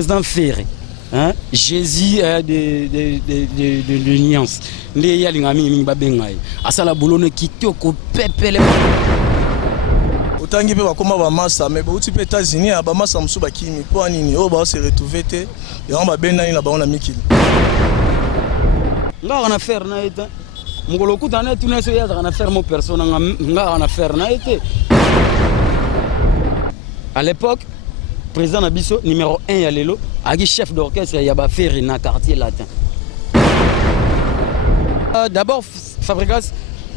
président Ferré, hein, Jésus de nuance. Les yalingami mingabengai. Asala bolone kitoko pepele. Autant qu'il peut comme va massa, mais aux États-Unis, à Bamassa Msuba Kimi, pour Anini, on va se retrouver et on va bien aller là-bas on a mis qu'il. Là on a fait na été. Mugolo kutana tu ne sais ya on a fait mon personne nga on a fait na été. À l'époque, président Nabiso numéro 1 ya lelo, agi chef d'orchestre ya ba Ferré na quartier latin. D'abord Fabregas.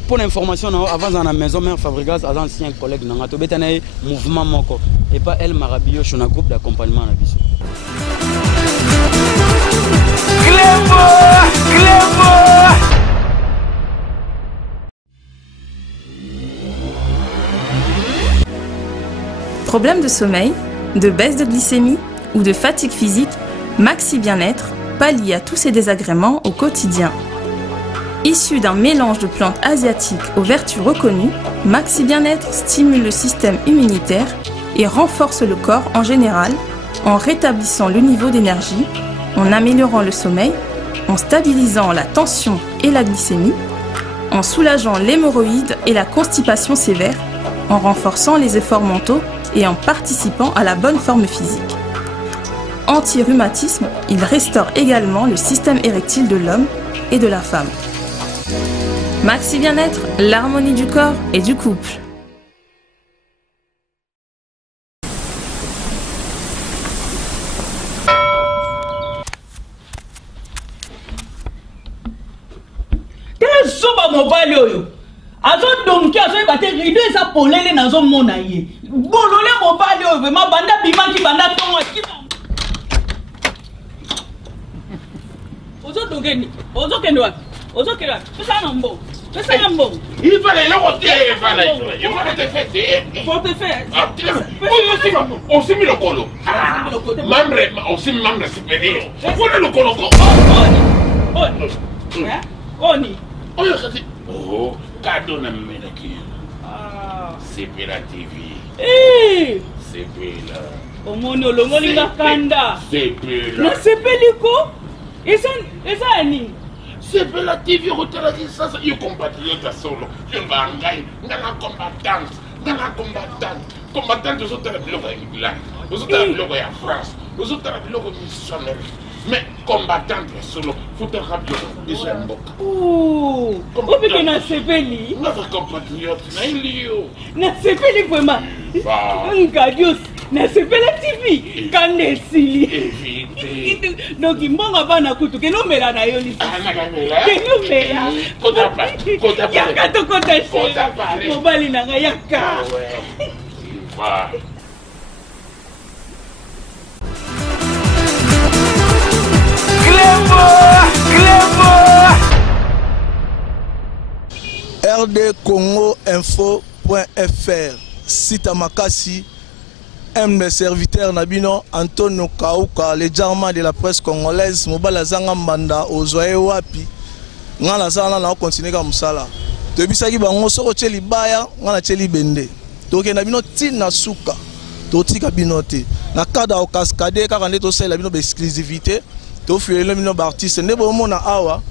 Pour l'information, avant dans la maison mère Fabregas, à ancien collègue Nangato Betanae, mouvement Moko, et pas El Marabio, je suis un groupe d'accompagnement à la vision. Problème de sommeil, de baisse de glycémie ou de fatigue physique, Maxi Bien-être pallie à tous ces désagréments au quotidien. Issu d'un mélange de plantes asiatiques aux vertus reconnues, Maxi Bien-être stimule le système immunitaire et renforce le corps en général en rétablissant le niveau d'énergie, en améliorant le sommeil, en stabilisant la tension et la glycémie, en soulageant l'hémorroïde et la constipation sévère, en renforçant les efforts mentaux et en participant à la bonne forme physique. Anti-rhumatisme, il restaure également le système érectile de l'homme et de la femme. Maxi Bien-être, l'harmonie du corps et du couple. Quel soba mobile yo? Azo donki azo ibate rido esa polele nazo mona ye. Bolole mobile yo vraiment banda bima ki banda tongo ki. Ozo dongeni, ozo kenwa, ozo kenwa. Ça non bon. C'est un bon. Il fallait le rôtir, il fallait. Il faut te faire. Faut te faire. On s'est mis le colo. Membre, on s'est mis membre supérieur. On est le colo. Oni. Oh, cadeau n'a même qui. C'est la TV. Eh. C'est là. Au mono, le moninga kanda. C'est là. Na sepeliko. Et ça ni. C'est la TV retraite ça yo compatriote solo. Je bangai, ngana combattante aux autres blocs réguliers. Aux autres blocs en France, aux autres blocs missionnaires. Mais combattante solo, faut te rappeler déjà un boc. Oh, on peut que na sepeli. Notre compatriote na ilio. Na sepeli vraiment. Ngadios. Na sepeli TV. Kande sili. Éviter. Donc mbonga bana kutu ke no mela na yo li. Ah na kamela. Ke no mela. Kota pa. Yaka to kota shi. Mobali na nga yaka. Va. rdcongoinfo.fr site à Makassi, M le serviteur Nabino, Antonio Kauka, le jarma de la presse congolaise, Mobala Zanga Mbanda, Ozoe Wapi, Ngala Zana na continuer comme ça là. Depuis ça qui bango soko cheli baya, ngala cheli bende. Donc Nabino tina suka, toti kabinote. Na kada au cascade, kakande to sel Nabino exclusivité, to fuele Nabino artiste. Ne bomo na awa,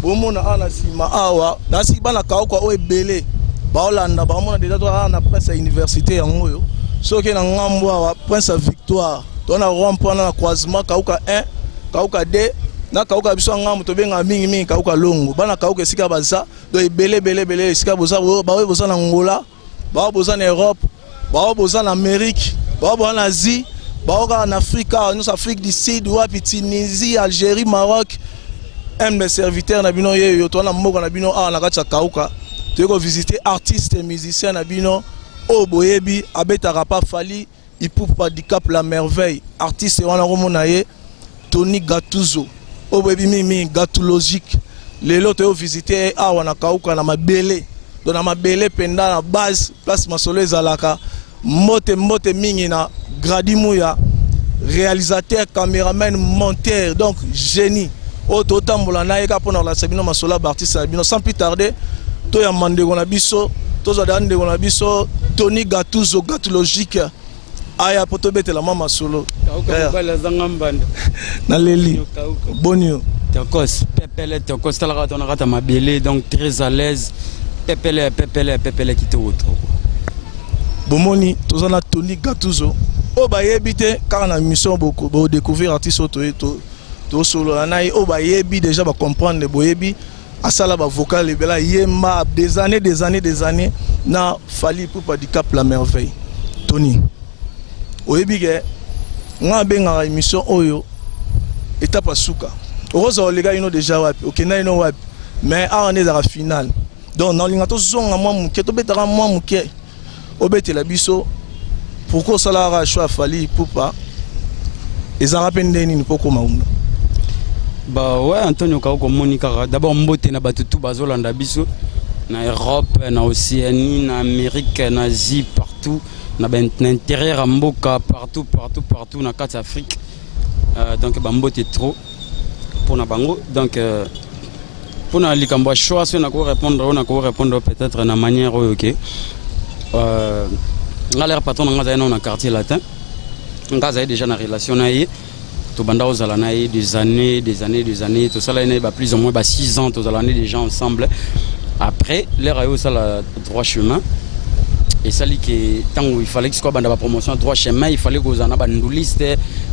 bomo na ana sima awa, na si bana kauka o ebele. Baolanda, baomona déjà toi na presse à université yango yo. So ke na ngambo wa Prince Victoire. Tona rond-point na croisement kauka 1, kauka 2, na kauka biso ngambo to benga mingi kauka longo. Bana kauka sika baza, do ebele sika boza ba boza na Angola, ba boza na Europe, ba boza na Amérique, ba boza na Asie, ba en Afrique, nous Afrique du Sud, wapi Tunisie, Algérie, Maroc. M le serviteur na bino yo to na moko na bino na kacha kauka. Tu veux visiter artistes et musiciens Nabino, Oboyebi, Abeta Rapa Fali, Ipoupa Dicap La Merveille, artiste Wana Romonaye, Tony Gattuso, Oboyebi Mimi, Gattulogique. Les lots tu veux visiter Awana Kauka na Mabele, dans la Mabele Penda na base, place Masolo Zalaka, Mote Mingi na Gradimouya, réalisateur, caméraman, monteur, donc génie. Ototambola naeka pour la Sabino Masola artiste Sabino, sans plus tarder. Toya Mandego na biso, toza dande na biso, Tony Gattuso, Gattulogique, aya poto betela mama solo bala zanga mbanda na leli bonio Tokos pepele tokos talaka tona kata mabele donc très à l'aise pepele qui te retrouve bomoni tozana Tony Gattuso o ba yebite car na mission beaucoup bo découvrir artiste to solo na o ba yebi déjà ba comprendre boyebi asala ba vocal bela yemba des années na Fally Ipupa du Cap la merveille Tony oyebi ke nga benga émission oyo étape suka ozo les gars ino déjà wapi okena ino wapi mais on est dans la finale donc dans l'ingato zonga moi muke to betara moi muke obetela biso pourquoi ça a choix Fally Ipupa ezara pendeni ni poko maumba bah ouais Antonio Kauko Monica d'abord mbote na batutu bazolanda biso na Europe na Océanie na Amérique na Asie partout na intérieur mboka partout na quatre Afrique donc ba mbote trop pour na bango donc pour na likambo choix on a répondre peut-être na manière OK nga l'air patron nga za na quartier latin nga za déjà na relation na ye to banda ozala na ye des années tout ça là il y a plus ou moins 6 ans to zala des gens ensemble après l'air ayo ça la droit chemin et ça dit que tant il fallait que ce soit banda promotion droit chemin il fallait que vous en a banduliste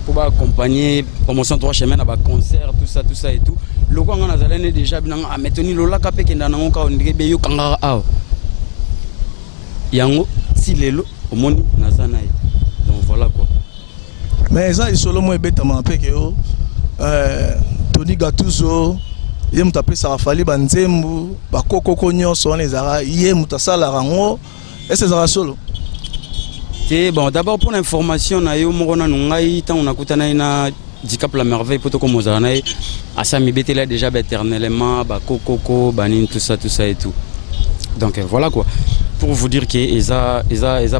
pour accompagner promotion droit chemin na ba concert tout ça et tout le quoi nga zala ne déjà binanga a metoni lola ka peke ndana ngo ka ondike be yo kanga aw yango si lelo omoni nazana ye donc voilà quoi mais ça il solo moi beta ma peke yo Tony Gattuso ye mutape sa Fally banzembu ba kokoko nyonso on ezara ye mutasala rango est-ce que solo té bon d'abord pour l'information na yo mona ngai tant on a kutana na du Cap la merveille poto comme ozana ye asami betela déjà éternellement ba kokoko banin tout ça et tout donc voilà quoi pour vous dire que Eza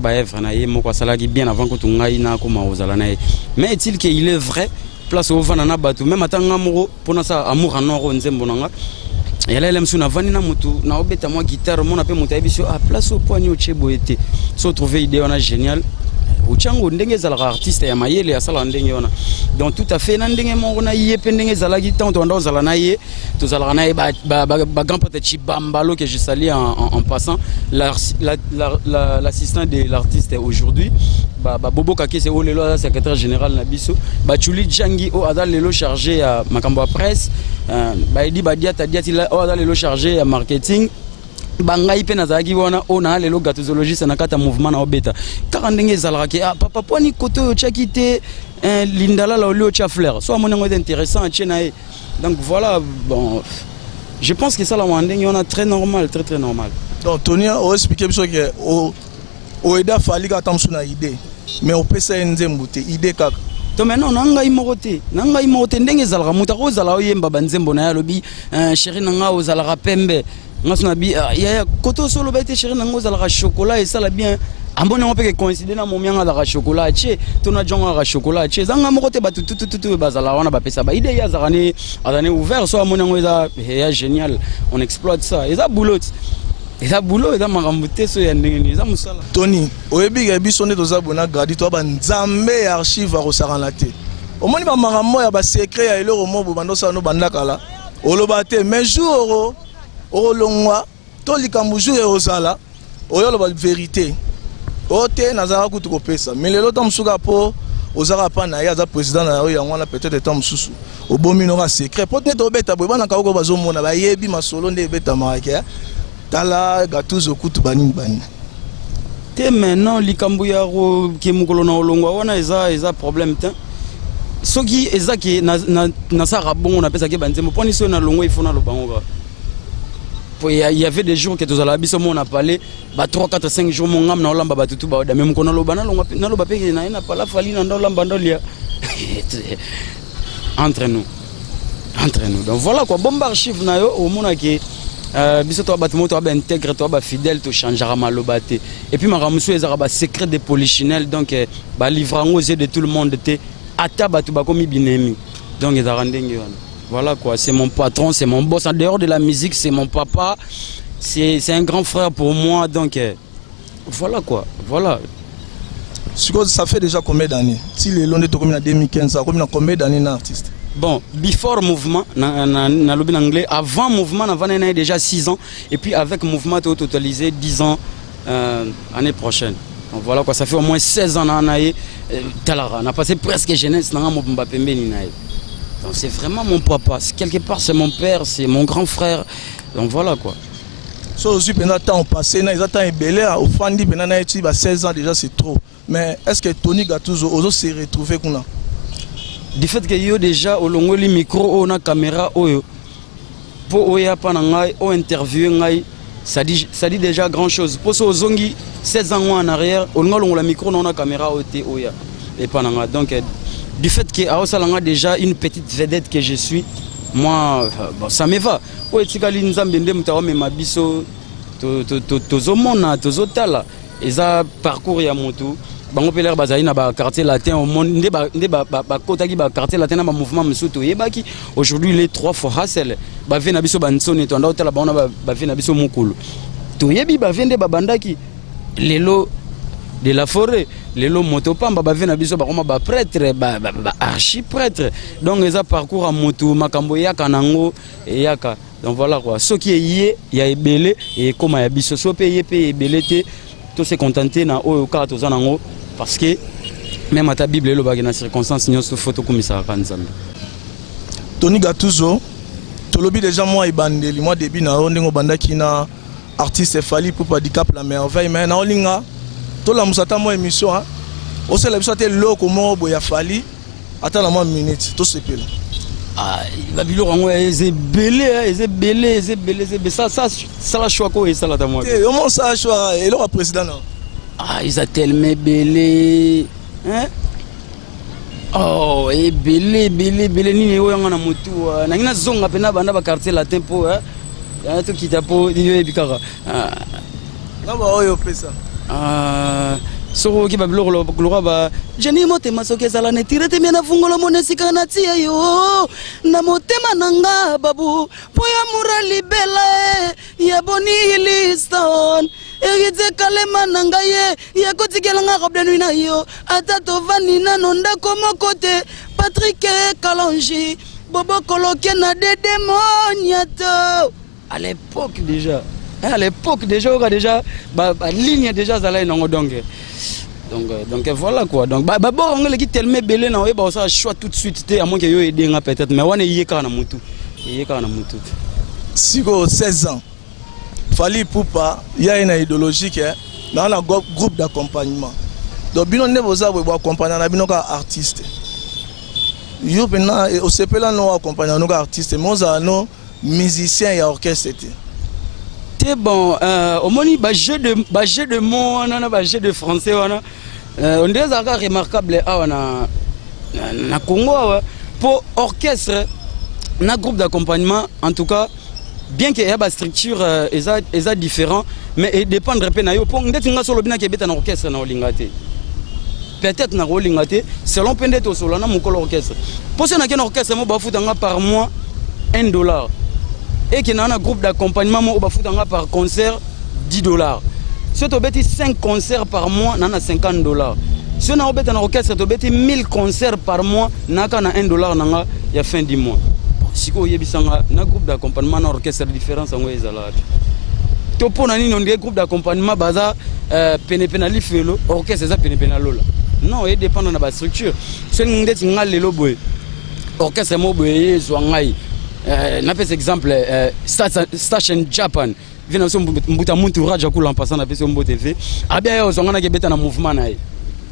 Baevre na ye moko salaki bien avant que tu ngai na koma ozala na ye mais est-il que il est vrai place au vanana batu même atanga moko pona ça amour anoro nzembo nanga yala ele msuna vani na mutu na obeta moi guitare mona pe mutu abiso a place au point ochebo été so trouver idée on a génial uchango ndenge zala artiste ya mayele ya sala ndenge ona donc tout à fait na ndenge mo na ye pe ndenge zala gitan to ndo zala na ye to zala na ye ba grand pote Chibambalo que je salue en passant l'assistant de l'artiste aujourd'hui ba Bobo Kake c'est olelo secrétaire général na biso ba Chuli Jangi o adal lelo chargé à makambo à presse ba edi ba diata la o adal lelo chargé à marketing bangai pe nazaki wana ona lelo gatuzologiste na kata mouvement na obeta car ndenge ezalaka ke papa poni koto yo chakite lindala la olio cha fleur so amonengo intéressant tchena e donc voilà bon je pense que ça la ndenge on a très normal très normal donc Tony o expliquer biso que o eda Fally ka tamsu na idée mais o pesa nzembo te idée kaka to maintenant nanga imote ndenge ezalaka muta ko zala oyemba banzembo na ya lobi chéri nanga ozalaka pembe ngasuna bi ya koto solo ba été chéri nango zalaka chocolat et ça la bien ambone on peut coïncider na momianga la chocolat tché to na jonga la chocolat tché zanga moko te ba tout bazala wana ba pesa ba idée ya zakane adane ouvert so amone ngo eza ya génial on exploite ça eza boulot eza makambo te so ya ndenge ni eza musala Tony oyebi ga biso ne toza bona gradi to ba nzambe archive a rosarana te omoni ba makambo ya ba secret ya eloro mo bando sa no bandakala oloba te mais jour olongwa to likambo jour ezala oyolo ba vérité ote nazara kutu kopesa mais lelo tamsuka po ozara pa na ya za président na yo yango na peut-être temps mususu obomi no ka secret peut-être obeta boy bana ka ko bazomona ba yebi masolo nde beta marake tala Gattuso kutu bani te maintenant likambo ya ro ke mukolo na olongwa wana eza problème te soki ezaki na sara bon na pesa ke banzemo poni so na longwa ifona lo bango il y avait des jours que tous à biso on a parlé 3 4 5 jours mon ngam na olamba batutu ba da même kono lo bana lo ba pe na pas la Fally na olamba ndolia entre nous donc voilà quoi bombe archive na yo au mona ke biso to ba tumo to ba intègre to ba fidèle to changera malobate et puis maramuso ezara ba secret de polichinelle donc ba livrango aux yeux de tout le monde te ata batu ba komi binemi donc ezara ndenge wana. Voilà quoi, c'est mon patron, c'est mon boss. En dehors de la musique, c'est mon papa. C'est un grand frère pour moi. Donc voilà quoi, voilà. Ça fait déjà combien d'années? Si les lois sont en 2015, combien d'années d'artiste? Bon, before mouvement, na lobby en anglais, avant mouvement, on a déjà 6 ans. Et puis avec mouvement, on a totalisé 10 ans l'année prochaine. Donc voilà quoi, ça fait au moins 16 ans qu'on a passé presque jeunesse dans mon Mbappé. Donc c'est vraiment mon papa. Quelque part, c'est mon père, c'est mon grand frère. Donc voilà quoi. So, pendant le temps passé, ils ont belé au Fandi, pendant 16 ans déjà, c'est trop. Mais est-ce que Tony Gattuso s'est retrouvé qu'on a? Du fait que yo déjà au longo li micro na caméra oyo pour oya pananga o interview ngai ça dit déjà grand chose pour so zongi 16 ans en arrière au longo la micro na caméra oté oya et pananga donc du fait que a osalanga déjà une petite vedette que je suis moi bon, ça me va o etikali nzambe nde mutawa me mabiso to zomona to zotala eza parcours ya moto bango peler bazali na ba quartier latin au monde nde ba kotaki ba quartier latin na ba mouvement msuto yebaki aujourd'hui les 3 fois Hassel ba vena biso bansoni to nda otala baona ba vena biso mukulu to yebi ba vende ba bandaki lelo de la forêt lelo motopamba ba vena biso ba koma ba prêtre ba archi prêtre donc eza parcours à moto makambo yaka nango yaka donc voilà quoi ce qui est yé ya ebele et comme ya biso so payer ebele te tout se contenter na o ka to zanango parce que même à ta Bible le bagage na circonstance nyonso photo comme ça kanzambe. Tony Gattuso tolobi déjà moi ibandeli moi début na ndingo bandaki na artiste Fally Ipupa Dicap la merveille mais na olinga to la musata mo émission hein o se la biso te loko mo boya Fally ata na mo minute to sepela. Ah, la bilo rango eze belé ça la choix ko et ça la ta moi. Comment ça choix et le président non? Ah, ils ont tellement belé. Hein? Oh, et belé ni o yanga na mutu. Na ngina zonga pena banda ba quartier latin po hein. Ya to kita po diyo bikara. Ah. Na ba oyo pesa. Ah, soko ki ba bilo gloire ba jeni motema soke sala ne tirete mena fungola monesika na tia yo. Na motema nanga babu poya murali bela ya boni liston. Erite kalema nanga ye ya kotikela nga robe de nuit na yo atato vani na nonda komo kote Patrick Kalonji bobo koloke na de démoniato à l'époque déjà on a déjà ligne déjà zala nango donc voilà quoi donc bon on le qui tellement belé na ba ça choix tout de suite à moins que yo aider nga peut-être mais on est yeka na mutu siko 16 ans Fally Ipupa, il y a une idéologie qui est dans le groupe d'accompagnement. Donc, il y a un accompagnement avec artiste. Il y a un accompagnement avec artiste, mais il y a un musicien et orchestre. C'est bon, au moins, il y a un jeu de mots, un jeu de français. On dirait que c'est remarquable au Congo. Pour orchestre, un groupe d'accompagnement, en tout cas, bien qu'il y ait une structure différente, mais il dépend de l'orchestre. Peut-être que l'orchestre, selon peut-être selon l'orchestre. Pour ce qui est un orchestre, par mois $1. Et qu'il y a un groupe d'accompagnement par concert $10. Si tu as 5 concerts par mois, il y a $50. Si tu as un orchestre, tu as 1000 concerts par mois, il y a $1 il y a fin du mois. Si vous avez un groupe d'accompagnement, un orchestre différent, c'est un groupe d'accompagnement, pénépenali félo, orchestre, c'est pénépenalola. Non, il dépend de la structure. Si vous avez un orchestre, on a fait exemple, Station Japan. Vina mbuta muntu raja kula passant na pese mbo TV. Abia yo zonga na kebeta na mouvement na ye.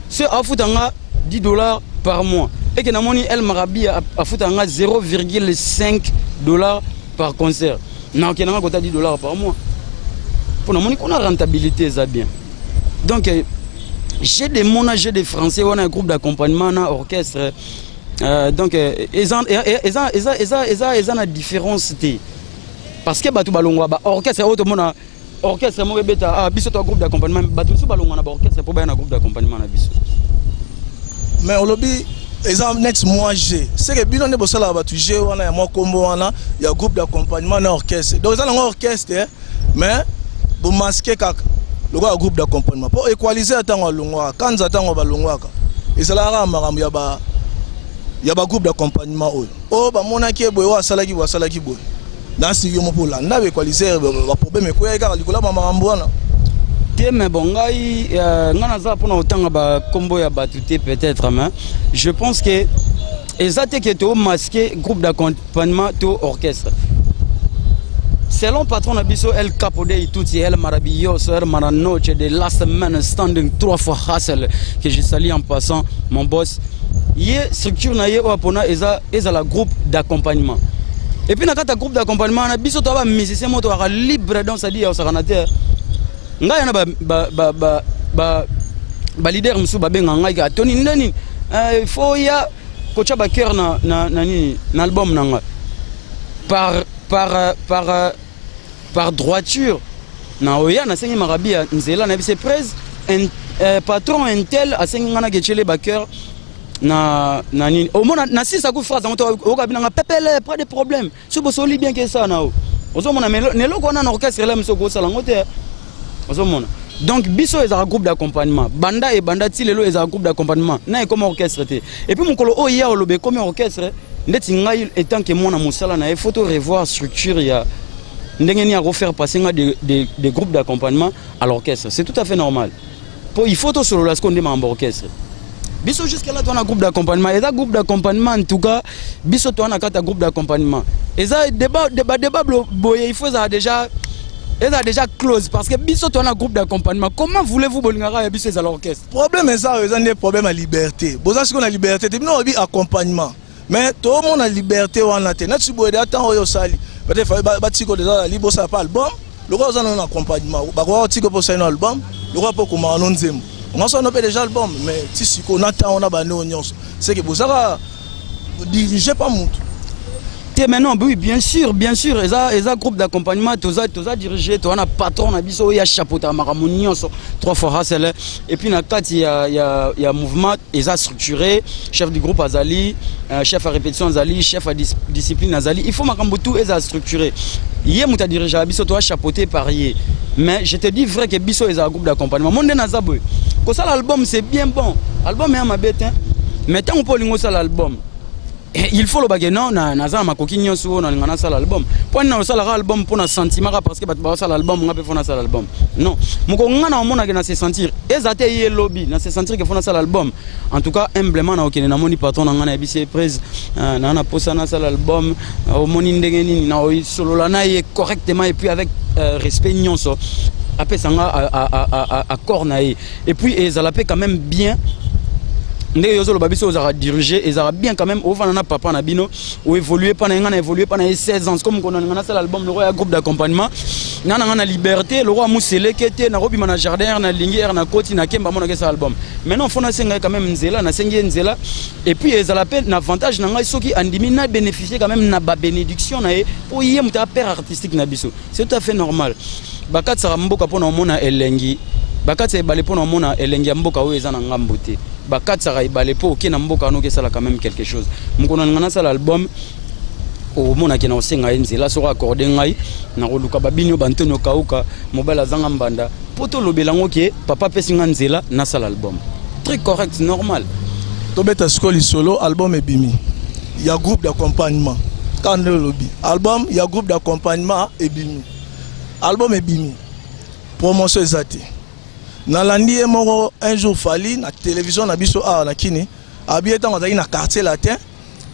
C'est à futanga $10 par mois. Et que namoni El Marabi a futanga $0,5 par concert. Na kenanga kota $10 par mois. Pour namoni qu'on a rentabilité ça bien. Donc j'ai des monages des français, on a un groupe d'accompagnement, un orchestre. Donc ils ont une différence. Parce que batu balongwa ba orchestre auto mona orchestre mo beta biso to groupe d'accompagnement batu so balongwa na ba orchestre pour ba na groupe d'accompagnement na biso. Mais on lobby exemple next mois j'ai c'est que bino ne bosala batu j'ai wana ya mo kombo wana ya groupe d'accompagnement na orchestre. Donc ça na orchestre mais vous masquez kaka le groupe d'accompagnement pour équaliser tant longwa quand attend ba longwaka et ça la makambo ya ba groupe d'accompagnement o ba monaki boy wa salaki boy dans si yo mo pour la na équaliser ba problème ko ya ka likola makambo wana te mais bon ngai ngana za pona otanga ba combo ya batute peut-être mais je pense que ezate que to masqué groupe d'accompagnement to orchestre. Selon patron Abisso, elle capodé tout, elle maravilloso, elle maranoche, de last man standing 3 fois hustle, que je salue en passant, mon boss. Yé structure na yé opona eza la groupe d'accompagnement. Et puis na kata groupe d'accompagnement, Abisso to ba musicien moto ara libre dans sa dia au saranateur. Nga yana ba leader musu ba benga ngai ka Tony ndani. Il faut ya kocha ba cœur na album nanga. Par droiture na oya na sengi marabia nzela na bise presse patron intel a sengi ngana gechele backer na nini au mona na sisa ku phrase moto okabina nga pepele pas de problème so bo soli bien que ça na o ozo mona nelo ko na orchestre la mso ko sala ngote ozo mona donc biso est un groupe d'accompagnement banda et banda tilelo est un groupe d'accompagnement na comme orchestre et puis mon kolo oya olobe comme orchestre ndeti ngai étant que moi na musala na il faut revoir structure ya ndengeni à refaire passer des groupes d'accompagnement à l'orchestre. C'est tout à fait normal. Il faut tout solo la seconde membre orchestre. Biso jusqu'à là tu as un groupe d'accompagnement. Et ça groupe d'accompagnement en tout cas, biso tu as un groupe d'accompagnement. Et ça débat boye il faut ça déjà close parce que biso tu as un groupe d'accompagnement. Comment voulez-vous bolingara et biso à l'orchestre? Problème est ça, ils ont des problèmes à liberté. Bon ça c'est qu'on a liberté, tu non accompagnement. Mais tout le monde a liberté ou en atteint. Tu bois d'attendre au sali. Peut-être que déjà libre ça pas album. Le roi en accompagnement. Bah quoi tu pour ça un album. Le roi pour comment on aime. On s'en appelle déjà album. Mais si qu'on attend on a banné on c'est que vous ça diriger pas mon. Maintenant, oui, bien sûr, et ça groupe d'accompagnement, tout ça dirigé, tu as un patron, il y a chapeau, tu as un 3 fois Hassel, et puis il y a mouvement, et ça structuré, chef du groupe Azali, chef à répétition Azali, chef à discipline Azali, il faut que tout est structuré. Hier, tu as dirigé, tu as chapeauté par hier. Mais je te dis vrai que Bisso est un groupe d'accompagnement. Mon Nazabou, quand ça l'album c'est bien bon, l'album est ma bête, mais tant qu'on peut l'ingo l'album. Il faut le bagage non na ma coquille sur na ngana ça l'album point na ça l'album pour na sentiment parce que ba ça l'album on a fait ça l'album non mon ngana on a se sentir ezate yé lobby na se sentir que fona ça l'album en tout cas humblement na okene na moni patron na ngana bise prise na na posa na ça l'album au moni ndenge nini na solo la na yé correctement et puis avec respect nyonso après ça à cornaé et puis ezalape quand même bien. Ndé yozolo babiso ozara diriger ezara bien quand même ovana papa na bino ou évoluer pendant ngana évoluer pendant 16 ans comme on a ça l'album le roi groupe d'accompagnement ngana liberté le roi musele kete na robi mana jardin na lingier na koti na kemba mona que ça album maintenant fona senga quand même nzela na sengi nzela et puis ezala pe na avantage na ngai soki andimi na bénéficier quand même na ba bénédiction na e pour yé muta père artistique na biso c'est tout à fait normal bakat sara mboka pona mona elengi bakatsa ibale po na mona elengi ya mboka oyo eza na ngambo te bakatsa ibale po okena mboka no kesala quand même quelque chose mukona ngana sala album o mona kena osenga nzela so accordé ngai na koluka babinyo bantonyo kauka mobala zanga mbanda poto lobelango ke papa pesinga nzela na sala album très correct normal to beta skoli solo album ebimi il y a groupe d'accompagnement quand le lobby album il y a groupe d'accompagnement ebimi album ebimi promotion ezati nalandi moko un jour fali na télévision na biso a na kini abie tant na quartier latin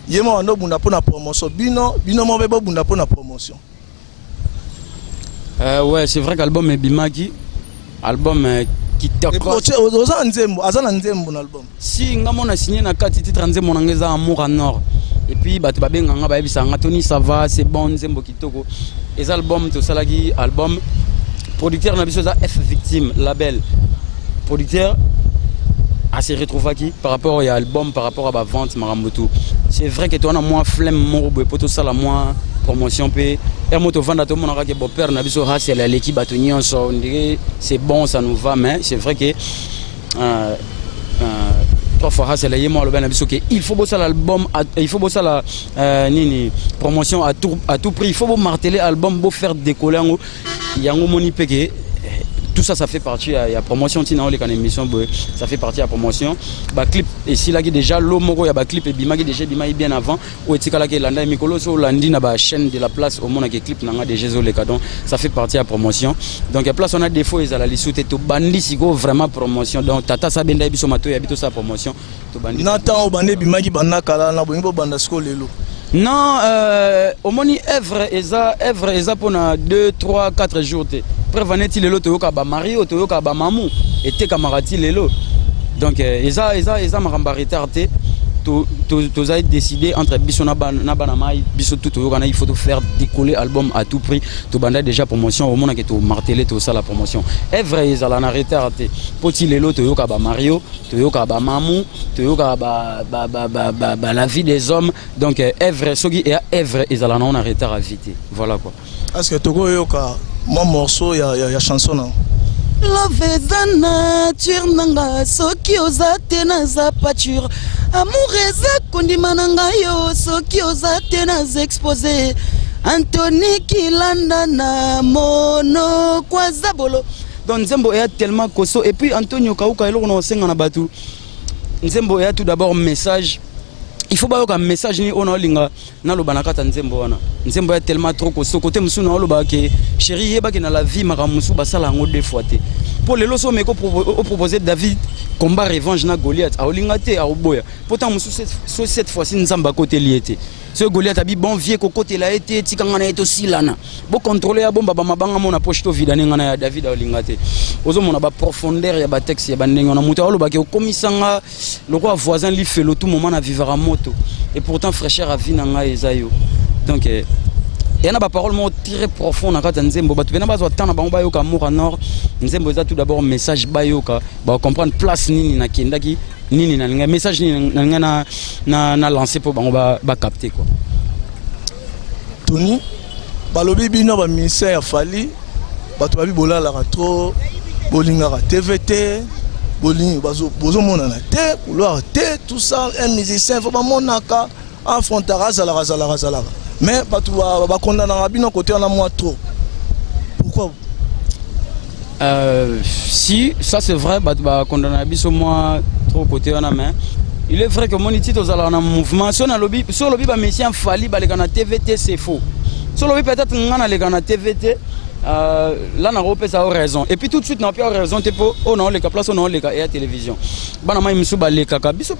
yemo ndo bunda pona promotion bino mo bebo bunda pona promotion ouais c'est vrai qu'album est bimaki album qui t'accroche oza nzembo azana nzembo na album si ngamo na signé na 4 titres nzembo na ngeza amour en or et puis bato babenga nga bayebisa nga Tony ça va c'est bon nzembo kitoko et album to salaki album producteur na biso za F Victime label producteur à se retrouver qui par rapport à l'album par rapport à la vente marambotou c'est vrai que toi on a moins flemme mon poto ça la moins promotion p et moto vendre tout le monde que bon père na biso c'est l'équipe batonion on dirait c'est bon ça nous va mais c'est vrai que 3 fois c'est le moi le ben biso que il faut bosser l'album il faut bosser la nini promotion à tout prix il faut marteler album pour faire décoller yango moni peke tout ça, ça fait partie, il y a promotion, émission, ça fait partie de la promotion. Bah, clip, et si là, déjà, l'homo, il y a un clip, et bima, déjà, bien avant, ou est-ce que l'anda, Mikolo, so, l'andi, na ba chaîne de la place, au monde, qui clip, n'a déjà, les cadons, ça fait partie de la promotion. Donc, la place, on a des fois, ils ont la liste, et tout, bandi, si go, vraiment promotion. Donc, tata, ça, benda, biso, mato, y habite sa promotion. Nathan, au bandi, bima, qui banda, kala, na bo, banda, sko, lelo. Non, au moins, Èvre, Eza, pour 2, 3, 4 jours. Prévenez-il les lots, Toyoka, Mario, Toyoka, Mamou, et tes camarades, les lots. Donc, Eza, Maramba, retardé. Tu as décidé entre Bissona Banamai, Bisso tout il faut faire décoller l'album à tout prix. Tu as déjà promotion au monde qui tu martelé tout ça la promotion. Est vrai, ils ont arrêté arrêté. Petit Lelo, tu as Mario, tu as Mamou, tu as la vie des hommes. Donc, est vrai, ce qui est vrai, ils ont arrêté à vite. Voilà quoi. Est-ce que tu as mon morceau, il y a chanson non? Love eza nature nanga soki oza te naza pâture amour eza kondima nanga yo soki oza te naza exposé Anthony Kilanda na mono kwa zabolo. Donc Nzembo est tellement koso et puis Antonio Kauka eloko na senga na batu. Nzembo est tout d'abord message. Il faut pas un message ni on a linga na lo banakata Nzembo wana. Nzembo est tellement trop koso côté musu na lo ba ke chérie yeba ke na la vie maka musu basala ngo deux fois te. Pour les loso meko proposer David combat revanche na Goliath a olinga te a oboya. Pourtant musu cette fois-ci Nzamba côté lié. Ce Goliath a dit bon vieux côté la été tikanga eto silana. Bo contrôler ya bomba ba mabanga mona poche to vidane ngana ya David a olinga te. Ozo mona ba profondeur ya ba texte ya bandenge na muta oloba ke komisanga le roi voisin li fait le tout moment na vivre à moto et pourtant fraîcheur a vie nanga ezayo. Donc il y a des paroles très profondes dans Nzembo. Il y a des paroles qui sont nord. Nzembo est tout d'abord un message bayoka. Pour comprendre place nini na kendaki nini na linga message nini na lancé pour ba capter quoi. Tony, balobi bino ba ministère fali, bato babi bolala trop bolinga TVT, bolinga bozo mona na te, couloir te, tout ça un musicien faut ba monaka affrontera zala. Mais bato ba condamner bino côté on a moins trop. Pourquoi? Si ça c'est vrai, bah condamner biso moi trop côté on a mais il est vrai que mon titre aux un mouvement sur le lobby ba mission fali ba les gana TVT c'est faux. Sur le lobby peut-être ngana les gana TVT là na repé ça a raison et puis tout de suite n'a pas raison te pour on a les place on a les et à télévision. Bana mai musu ba les kaka biso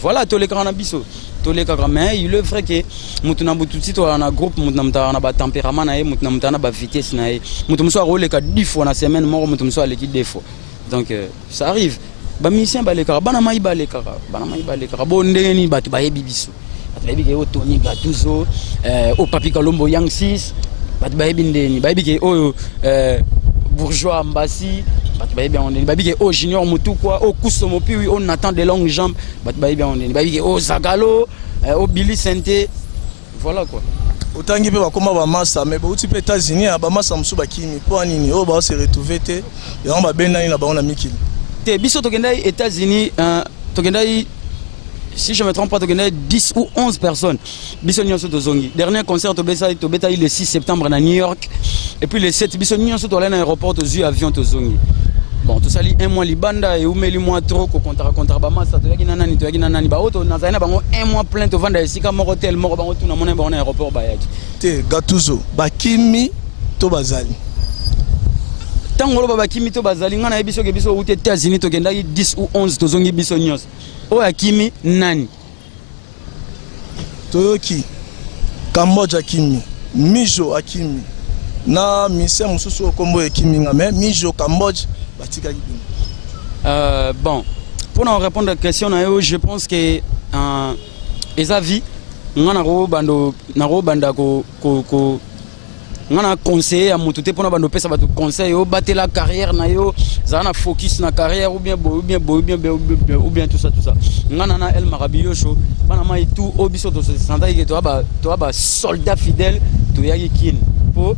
voilà to les kana biso to les kaka mais il est vrai que mutuna tout de suite on a groupe mutuna na ba tempérament na mutuna na ba vitesse na mutu musu a rolé ka 10 fois na semaine mort mutu musu a l'équipe des fois. Donc ça arrive. Ba mission ba les kaka bana mai ba les kaka bon ndeni ba to ba yebibiso. Ba yebi ke o Tony Gatuso au Papi Kalombo Yang 6 bat bayebi ndeni bayebi ke oyo bourgeois Mbassi bat bayebi ndeni bayebi ke o Junior Mutukwa o Kusomo puis on attend des longues jambes bat bayebi ndeni bayebi ke o Zagalo o Billy Sente voilà quoi. Otangi pe bakoma ba massa mais ba uti pe États-Unis ba massa musu bakimi po anini o ba se retrouver te et on ba benda ni na ba on a mikili te biso to kenda États-Unis to kenda si je me trompe pas, il y a 10 ou 11 personnes. Dernier concert au Beta le 6 septembre à New York. Et puis le 7, Bissonnion sur l'aéroport aux yeux avion au Zongi. Bon, tout ça, un mois Libanda et Oumeli mois trop contre Bamasa, tu as nani, Baoto, Nazana, un mois plein de vendre ici comme hôtel, mort, tout le monde est aéroport Bayaki. Te Gatuso, Bakimi, Tobazali. Tant que Bakimi, Tobazali, on a biso aux États-Unis, tu as 10 ou 11 de Zongi Bissonnios. O Akimi nani Toyoki Cambodge Akimi Mijo Akimi na mise mususu okombo Akimi mais Mijo Cambodge batika kibini. Bon pour nous répondre à la question je pense que les avis ngana ro bando na ro banda ko ngana conseiller à mututé pour na bando pesa batu conseil o battre la carrière na yo zana focus na carrière ou bien tout ça ngana na el marabio show bana mai tout obiso to santa ke to ba soldat fidèle to yaki kin po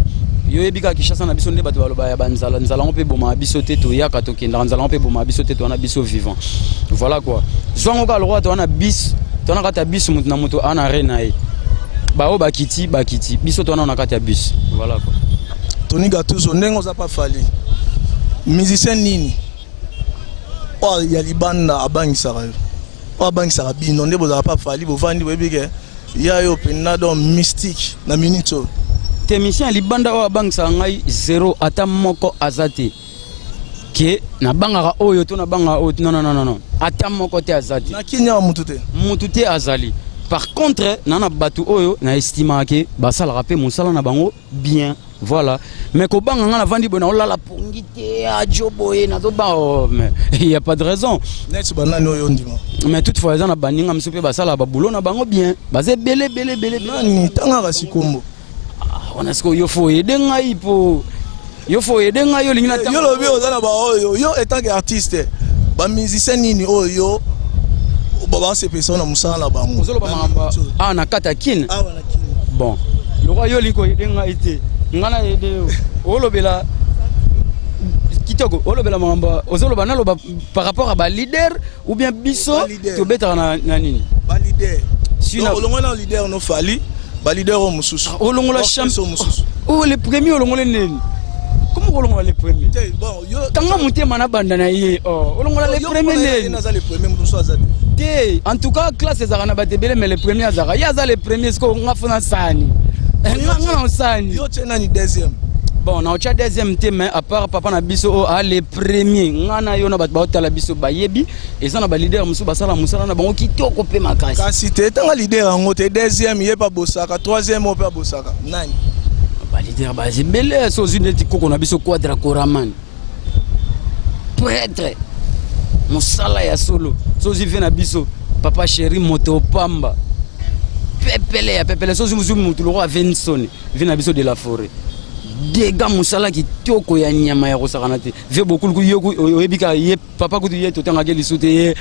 yo ebika kishasa na biso nde batu baloba ya banzala nzala on peut boma biso te to yaka to kinda nzala on peut boma biso te to na biso vivant voilà quoi zwango ka le roi to na bis to na kata bis mutu na mutu ana renae bao bakiti biso to na kata bus voilà quoi. Tony Gatuso ndengo za pas fali musicien nini oyo ya libanda abangisaka yo oyo abangisaka bino nde bozala pa fali bovandi boyebike ya yo mpenza donc mystique na minute oyo te mission ya libanda oyo abangisaka ngai zero ata moko aza te ke nabangaka oyo to nabangaka oyo non ata moko te aza te nakinyaka mutu te azali. Par contre nana bato oyo na estimaka ke basalaka mpe mosala na bango bien, voilà. Mais kobanga nga navandi boye naolala pongi te ajo boye nazobanga, mais il y a pas de raison. net banani oyo ndima Mais toutefois eza na baninga miso mpe basala babulo na bango bien, baza ebele nani tangaka sikombo wana siko yo fo ede ngai po yo fo ede ngai yo lingina yo lobi oza na baoyo yo etant que artiste bamusicien nini oyo baba sepesa na musala na bango ozoloba maamba na kata kine bon le roi yo liko ede ngai te ngana ede yo olobela kitoko olobela maamba ozoloba naloba par rapport à ba leader ou bien biso to betaka na nini ba leader sina olongona leader no fali ba leader o mususu olongola champion mususu oh les premiers olongola nini comment olongola les premiers bon yo tanga mutema na banda na ye olongola les premiers nini naza les premiers mususu azati te en tout cas classe ezaka na batebele mais les premiers azaka ya za les premiers ko ngafuna sani ngana sani yo tena ni deuxième bon na ocha deuxième te mais à part papa na biso les premiers ngana yo na bat baotala biso bayebi eza na ba leader musu basala musala na bango kitoko pe makasi kasi te tanga leader yango te deuxième ye pa bosaka troisième o pa bosaka nani ba leader ba zibele so zineti koko na biso quadra koraman prêtre musala ya solo so zive na biso papa chéri moto pamba pepele so zimu mutu loko Vinson vina biso de la forêt dega musala kitoko ya nyama ya kosakana te ve beaucoup oyebika ye papa kutu ye totanga ke lisute ye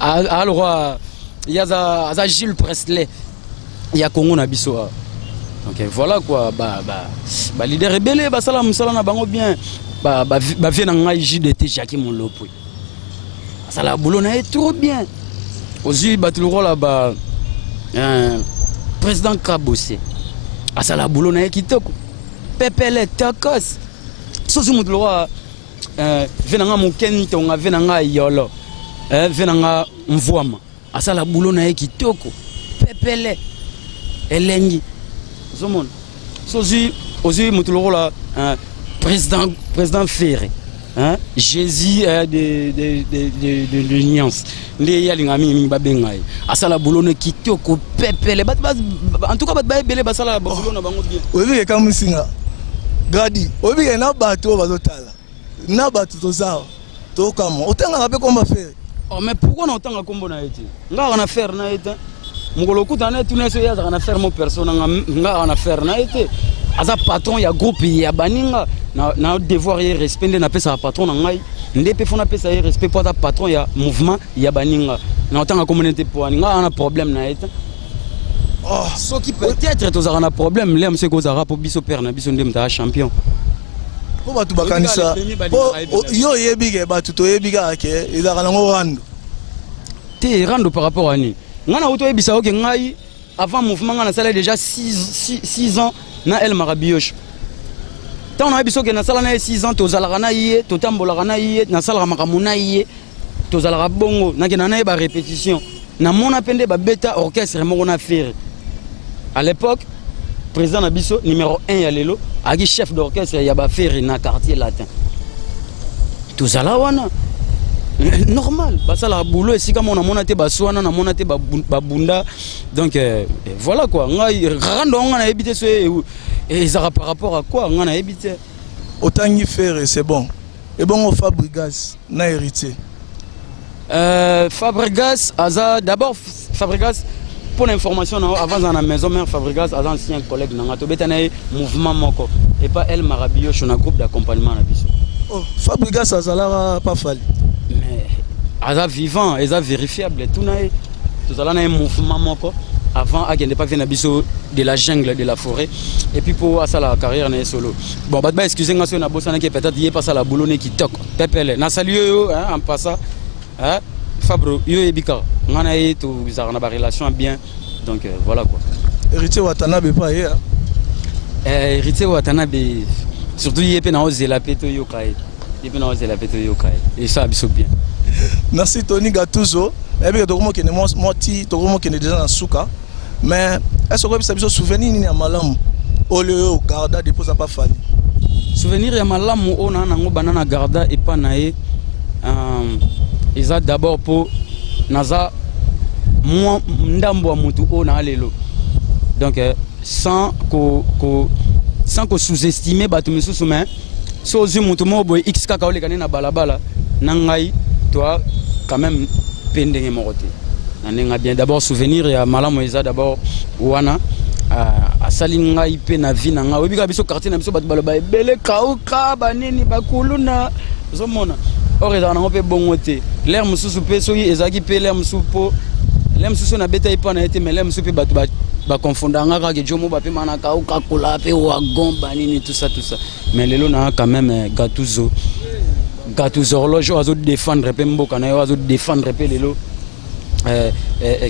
alors yaza Gilles Presley ya Congo na biso. Donc voilà quoi ba leader ebele basala musala na bango bien ba vie na ngai JDT Jacques Molopo basala boulot na est trop bien aussi batuloko là ba président Kabose basala boulot na kitoko pepele takos sosi mutu loko venanga mokeni tonga venanga yolo venanga mvwama asala boulot na kitoko pepele elengi zomon sosi osi mutu loko la président Ferré Jésus de nuance nde yalinga mingi babengai asala boulot na kitoko pepele en tout cas bat baebele basala boulot na bango bien oyebi ka musinga Gadi, obi na bato bazotala. Na bato tozawa. Tokamo. Otanga pe komba faire. Oh mais pourquoi na otanga kombo na ete? Nga na faire na ete. Mugolo kutana tu na so ya na faire mo persona nga na faire na ete. Aza patron ya groupe ya baninga na devoir y respecter na pesa patron na ngai. Ndepe fona pesa y respect pour ta patron ya mouvement ya baninga. Na otanga communauté pour nga na problème na ete. Oh, ce qui peut-être tous un problème, là monsieur Gozara pour biso père na biso ndemta champion. Po batu bakanisa. Po yo yebige batu to yebiga ke ezaka nango rando. Te rando par rapport à ni. Ngana auto yebisa oke ngai avant mouvement ngana sala déjà 6 ans na El Marabioche. Tant na biso ke na sala na 6 ans to zalaka na yé, to tambolaka na yé, na sala makamuna yé, to zalaka bongo na ke na ba répétition. Na mona pende ba beta orchestre moko na faire. À l'époque, président Nabiso, numéro 1 ya lelo, agi chef d'orchestre ya ba faire na quartier latin. Tout ça là wana normal, ba ça la boulot ici comme on a monate ba soana na monate ba bunda. Donc voilà quoi, ngai rando on a évité ce et ça par rapport à quoi on a évité. Autant y faire c'est bon. Et bon on Fabregas na héritier. Fabregas aza d'abord Fabregas pour l'information avant dans la maison mère Fabregas aza ancien collègue na ngato betana mouvement moko et pas El Marabio sur un groupe d'accompagnement na biso. Oh Fabregas azala pas fali. Mais aza vivant, aza vérifiable tout na tout ça là na un mouvement moko avant à ne pas venir biso de la jungle de la forêt et puis pour ça la carrière na solo. Bon bah excusez moi si on a bossé qui peut-être y est pas ça la boulot qui toque. Pepele na salut en passant. Fabro, yo ebika, ngana ye to bizarre na ba relation bien, donc voilà quoi. Héritier Watanabe pas hier. Héritier Watanabe, surtout yé pe na ozela pe to yo kai. Et puis non, c'est la fête yokai. Et ça, c'est bien. Merci Tony Gattuso. Et puis tout le monde qui est déjà dans Souka. Mais est-ce que vous avez souvenir ni amalam au lieu au garda depuis ça pas fallu. Souvenir ya malamu ona nango banana garda et pas nae. Ils a d'abord pour naza moi ndambo mutu ona lelo. Donc sans que sous-estimer batu misusu mais so zu mutu mo boy x kaka ole kanena balabala nangai toi quand même pendenge morote. Nanenga bien d'abord souvenir ya malamu eza d'abord wana a salinga ipe na vie na nga obika biso quartier na biso batu baloba ebele kauka banini bakuluna zomona or eza na pe bongote l'air mususu pe soyi ezaki pe l'air mususu po l'air mususu na beta ipa na ete mais l'air mususu pe batu ba confondanga ka ke jomo ba pe mana kauka kula pe wagon banini tout ça mais lelo na quand même Gattuso horloge azo défendre pe mboka na yo azo défendre pe lelo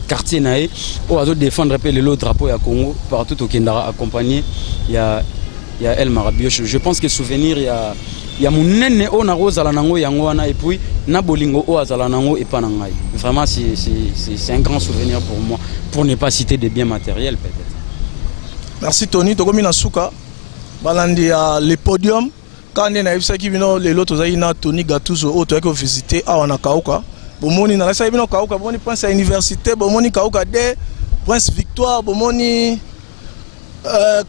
quartier nae ou à défendre le drapeau à Congo partout au Kendara accompagné il y a El Marabioche. Je pense que souvenir il y a mon nene on a rose à la nango yangwana et puis nabolingo o azala nango et pas nangai. Vraiment c'est un grand souvenir pour moi pour ne pas citer des biens matériels peut-être. Merci Tony Tokomi Nasuka balandi le podium quand on a vu ça qui vient les autres zaina Tony Gattuso auto que visiter à Wanakauka. Bomoni na lasa ibino kauka bomoni prince à université bomoni kauka de prince victoire bomoni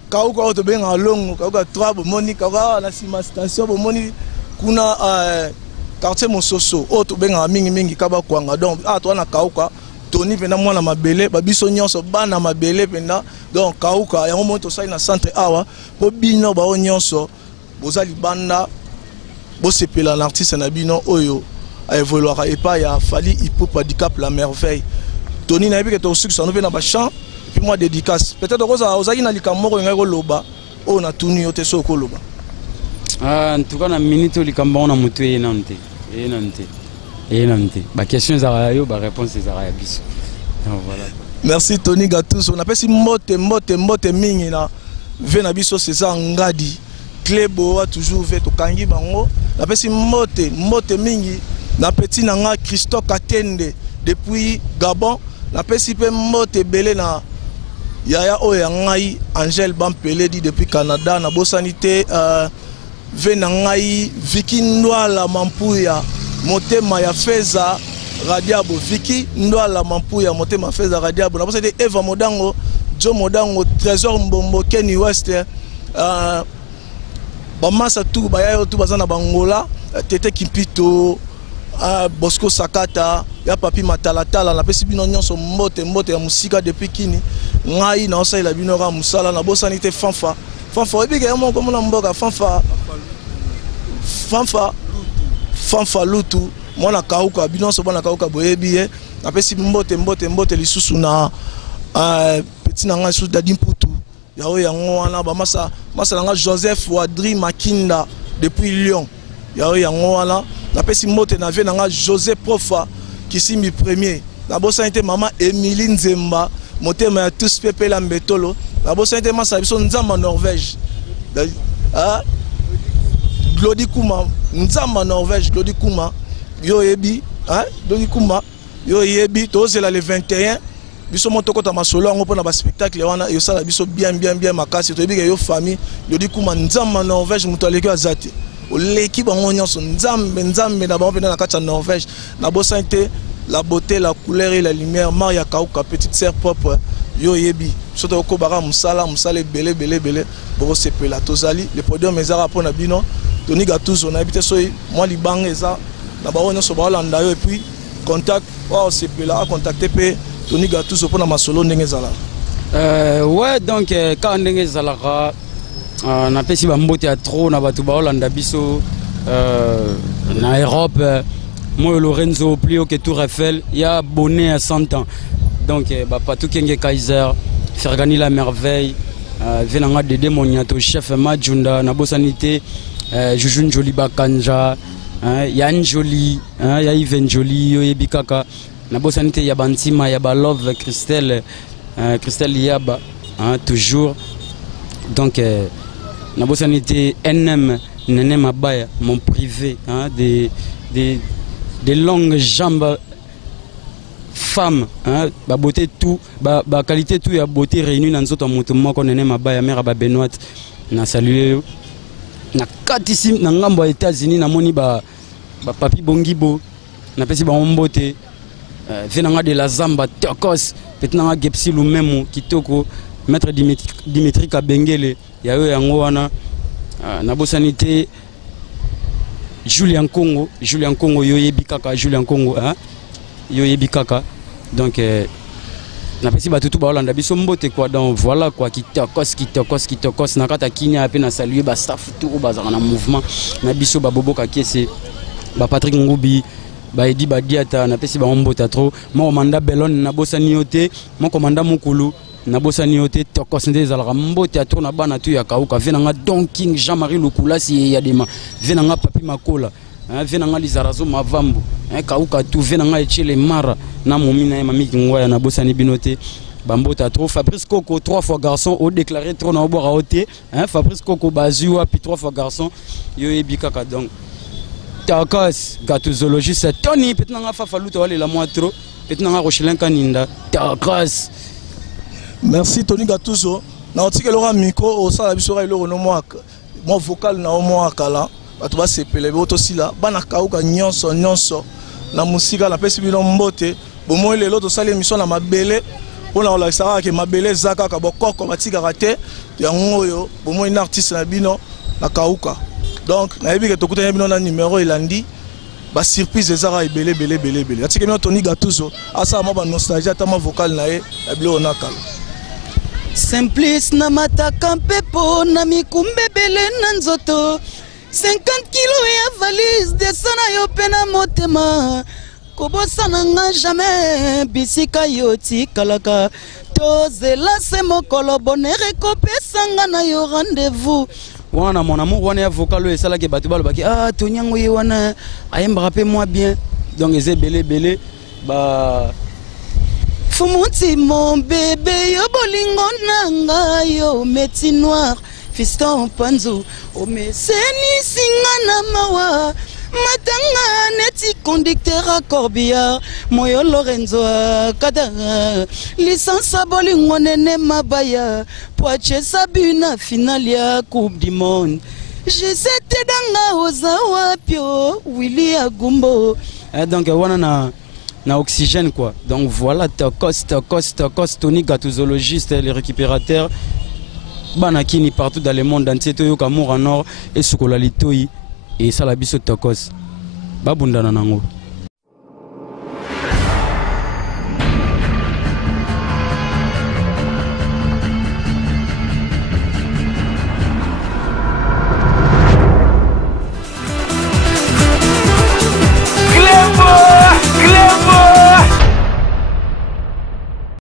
kauka auto benga longo kauka 3 bomoni kauka na sima station bomoni kuna quartier Mososo auto benga mingi kaba kwanga donc toi na kauka Tony pena mwana mabele babiso nyonso bana mabele pena donc kauka yango moto sai na centre awa po bino ba nyonso bozali banda bo sepela l'artiste na bino oyo a évolué et pas il a fallu hip-hop handicap la merveille Tony na que to succès no na ba chant puis moi dédicace peut-être que ozaki na likamoko ngako loba o na tuni yote so ko loba en tout cas na minute likambo na mutu e nante ba question za yo ba réponse za ya biso voilà. Merci Tony Gattuso on appelle si mbote mingi na ve na biso César Ngadi Clébo a toujours fait to kangi bango na appelle si mbote mingi na petit nanga Christophe Katende depuis Gabon na pesi pe mote belé na yaya oya ngai Angel Bampele di depuis Canada na bosanité ve na ngai Vicky Ndwala Mampuya motema ya feza radiabo Vicky Ndwala Mampuya motema feza radiabo na bosanité Eva Modango Joe Modango Trésor Mbombo Kenny West bamasa tu bayayo tu bazana bangola Tete Kimpito Bosco Sakata ya papi matalatala na pesi bino nyonso mbote ya musika depuis kini ngai na osala bino ra musala na bosanité fanfa ebike ya moko mona mboka fanfa lutu mona kauka bino so bana kauka boyebi na pesi mbote lisusu na petit na ngai su dadi mputu ya oya ngwana ba masa nga Joseph Wadri Makinda depuis Lyon ya oya ngwana na pesi mote na vie nanga José Profa qui simi premier na bosanité maman Émilie Nzemba motema ya tous pepe la mbetolo na bosanité masa biso nzamba Norvège Glody Kuma nzamba Norvège Glody Kuma yo yebi Glody Kuma yo yebi tozela le 21 biso motoko ta masolo ngo pona ba spectacle wana yo sala biso bien makasi to yebi yo famille Glody Kuma nzamba Norvège muto aleki azati l'équipe en nyonso nzambe na bango na kati ya Norvège na bosanité la beauté la couleur et la lumière Maria Kauka petite sœur propre yo yebi soto ko bara musala belé boko sepela tozali le podium ezara pona bino Tony Gattuso na habité so moi libanga eza na bango nyonso ba landa yo et puis contact wa sepela a contacter pe Tony Gattuso pona masolo ndenge ezala ouais donc quand ndenge ezala na pesi ba mbote ya trop na batu ba Hollanda biso na Europe moi Lorenzo Plio que Tour Eiffel il a bonné à 100 ans donc ba Patou Kenge Kaiser Fergani la merveille venanga Dede Moniato chef Majunda na bosanité Jujun Joli Bakanja Yann Joli ya Yves Joli yo yebikaka na bosanité ya Bantima ya ba Love Christelle Yaba toujours donc na bosanité NM Nene Mabaya, mon privé, hein, des longues jambes femmes, hein, ba beauté tout, ba qualité tout, ya beauté réunie dans notre moto moko Nene Mabaya, mère ba Benoît, na salué, na katissime, na ngambo États-Unis, na moni ba papi Bongibo, na pesi ba mbote, venanga de la Zamba, Tokos, petnanga Gepsi Lumemu, Kitoko, maître Dimitri Kabengele, ya yo yango wana, na bosanité, Julien Congo yoyebi kaka Julien Congo hein yoyebi kaka donc na pesi batutu ba Hollande biso mbote quoi donc voilà quoi qui tokos na kata kinya pe na saluer ba staff tout bazaka na mouvement na biso ba boboka kiese ba Patrick Ngubi ba Edi Badiata na pesi ba mbote trop mo manda Belon na bosani yote mo komanda Mukulu na bosani yote tokos nde zalaka mbote atro na bana tu ya kauka venanga Don King Jean-Marie Lukulasi ya dema venanga Papi Makola venanga Lizarazo Mavambo kauka tu venanga Echele Mara na momina ya mami Kingwaya na bosani binote bambota trop Fabrice Coco 3 fois garçon au déclaré trop na obora ote Fabrice Coco bazua puis 3 fois garçon yo ebikaka donc tokos gatuzologiste Tony petnanga fafaluta wale la moi trop petnanga Rochelin Kaninda tokos. Merci Tony Gattuso. Na otike lora micro au sala bisora iloro no moi vocal na moi kala batu ba sepele boto sila bana kauka nyonso na musika na pesi bino mbote bomo lelo to sala émission na mabele pona ola sara ke mabele zaka ka bokoko batika kate yango yo bomo une artiste na bino na kauka donc na yebi ke to kutanya bino na numéro ilandi ba surprise ezara ebele atike bino Tony Gattuso asa mo ba nostalgie atama vocal na ye na bilo na kala. Simplice na mataka mpepo na mikumbebele na nzoto 50 kilo ya valise desana yo pena motema kobosana nga jamais bisika yo tikalaka tozela se mokolo bonere kopesanga na yo rendez-vous wana mon amour wana ya vocal et sala ke batu balobaki tonyango ye wana ayembaka pe moi bien donc eze belé ba Fumuti mon bébé yo bolingo nanga yo meti noir fiston panzo o meseni singa na mawa matanga neti conducteur a corbillard moyo Lorenzo kada licence bolingo Nene Mabaya poache sabina finale ya coupe du monde je sais danga ozawa pio Willy Agumbo donc wana na oxygène quoi donc voilà tokos Tony Gattusologiste les récupérateurs banakini partout dans le monde entier to yoka Moura Nord et Sukola Litoi et Salabiso tokos babundana nango.